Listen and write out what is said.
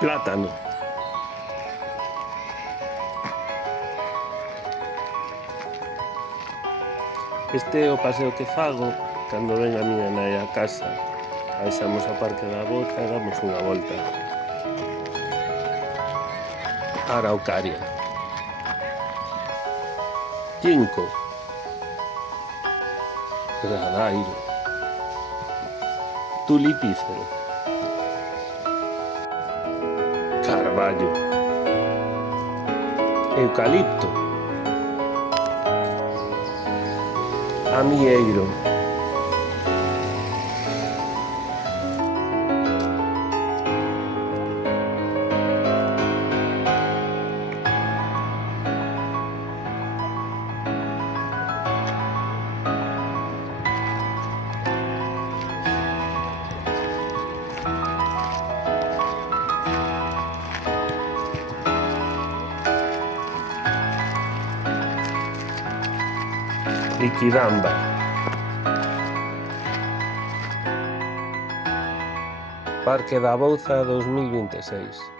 Plátano. Este é o paseo que fago cando ven a miña nai a casa. Baixamos ao Parque da Boza e damos unha volta. Araucaria. Cinco. Gradairo. Tulipífero. Carballo. Eucalipto. Amieiro. Liquidamba. Parque da Bouza 2026.